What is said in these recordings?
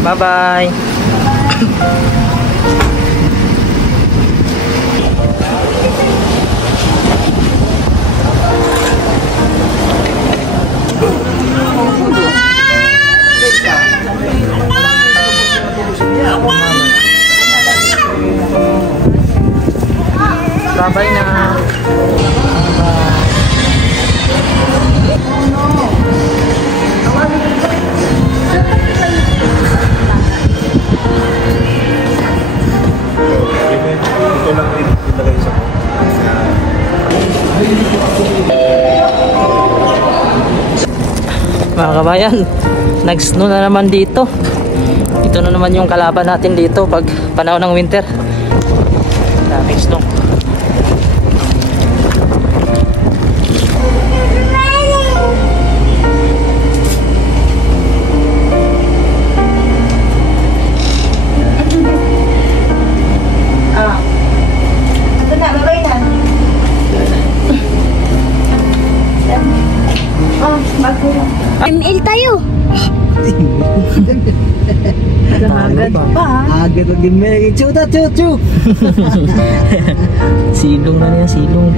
Bye-bye. Bye-bye na. Ito lang din ilagay sa ko. Mga kabayan, nag-snow na naman dito. Ito na naman yung kalaban natin dito pag panahon ng winter. Daming snow. ML tayo. Agad pa. Agad na din may chuta chuchu. Silong na niya, silong.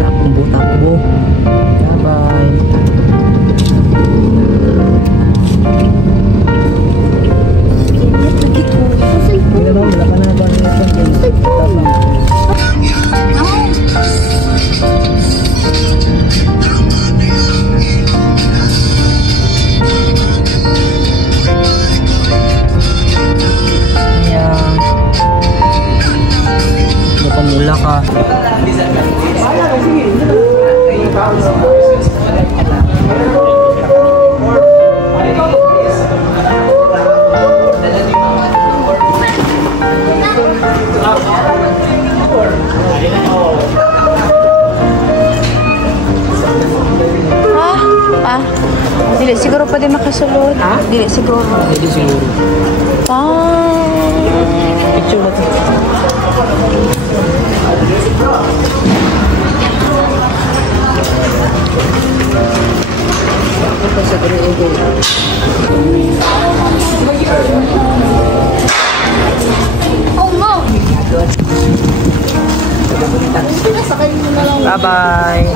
Takbo, takbo. Bye-bye. Wala ka na ba pamula ka. Dili siguro pwede makasulod. Ha? Dili siguro. Dili siguro. Picture natin. Oh no. Bye-bye.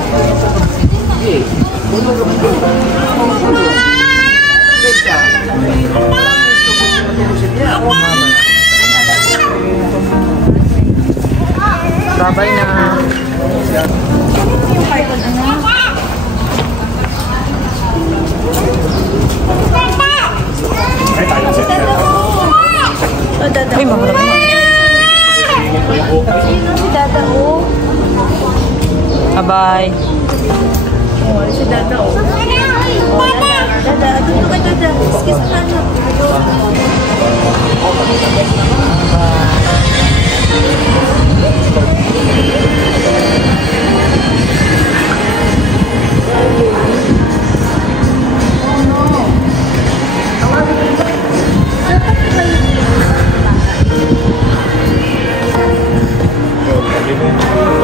Bye-bye na. Ay, maharap na. Si Dada o. Bye-bye. Oh, si Dada o. Dada, dito ka Dada. Kiss ka na.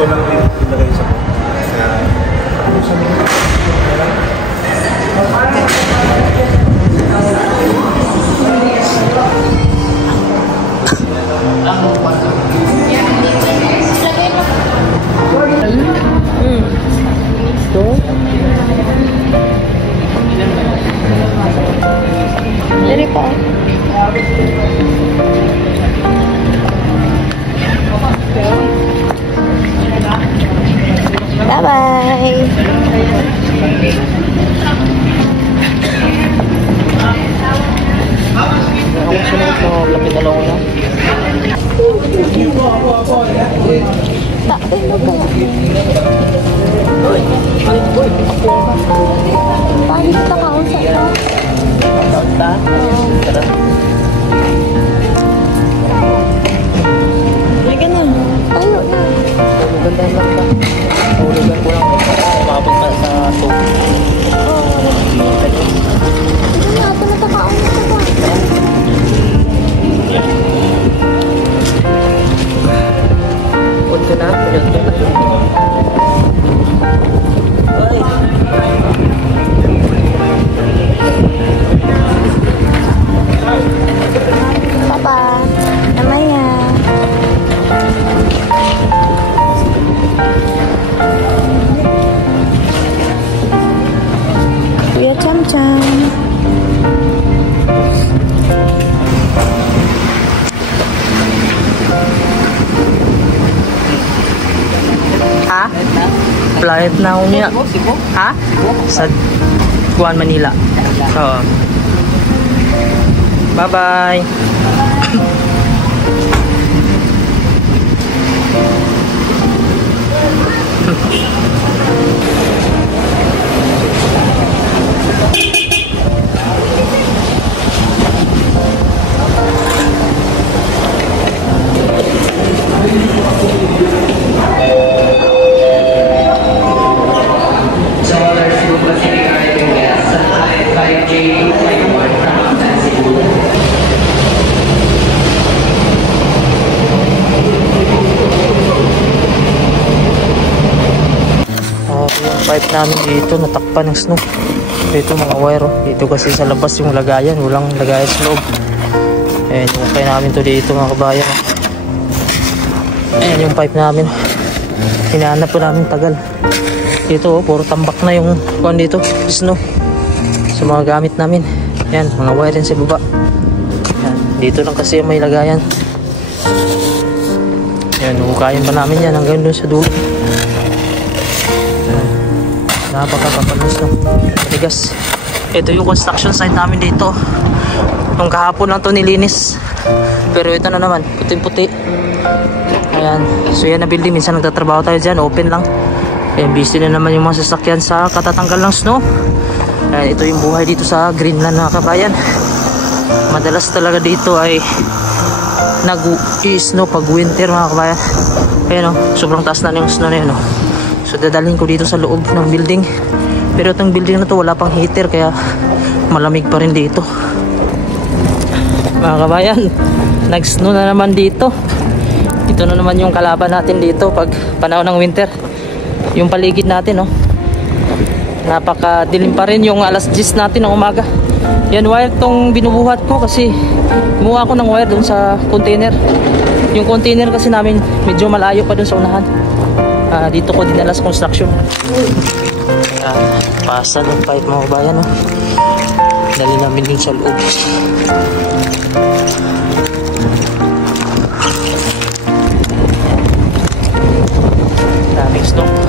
ito lang din ilagay sa ko. Dari pa. Bye-bye. Ako sunod na lapit na lang na. Takpin mo ba? Paano kita kausap ka? Tara. Tara. Halika na. Tayo na. Ganda lang ba? Hulugan ko lang. Umabot pa sa soap. Ito na. Ito na takausap ka ba? Huwag ka na. Puyot ka na. Ay. Flight na ako niya. Sibo? Ha? Sa Guan, Manila. Oo. Bye-bye. Yung pipe namin dito natakpan ng snow. Dito mga wire, oh. Dito kasi sa labas yung lagayan, walang lagayan sa loob. Ayan yung pipe namin to dito mga kabayan, oh. Ayan yung pipe namin, hinahanap po namin tagal. Dito oh, puro tambak na yung kuwan dito, snow sa mga gamit namin. Ayan mga wire din sa baba. Ayan, dito lang kasi may lagayan. Ayan, hukayin pa namin yan hanggang dun sa dulo. Napakakapalos no, matigas. Ito yung construction site namin dito. Nung kahapon lang to nilinis, pero ito na naman puting-puti. Ayan, so yan na building. Minsan nagtatrabaho tayo dyan, open lang. Ayan, busy na naman yung mga sasakyan sa katatanggal ng snow. Ayan, ito yung buhay dito sa Greenland mga kabayan. Madalas talaga dito ay nag-i-snow pag winter mga kabayan. Ayan o, sobrang taas na yung snow na yun o. So dadalhin ko dito sa loob ng building. Pero itong building na to wala pang heater, kaya malamig pa rin dito. Mga kabayan, nag-snow na naman dito. Ito na naman yung kalaban natin dito pag panahon ng winter. Yung paligid natin, oh. Napakadilim pa rin yung alas 10 natin ng umaga. Yan wire tong binubuhat ko kasi kumuha ko ng wire dun sa container. Yung container kasi namin medyo malayo pa dun sa unahan. Dito ko dinala sa construction. Pasa ng pipe mga kabayan, oh. Dali namin dun sa loob. Daming snow.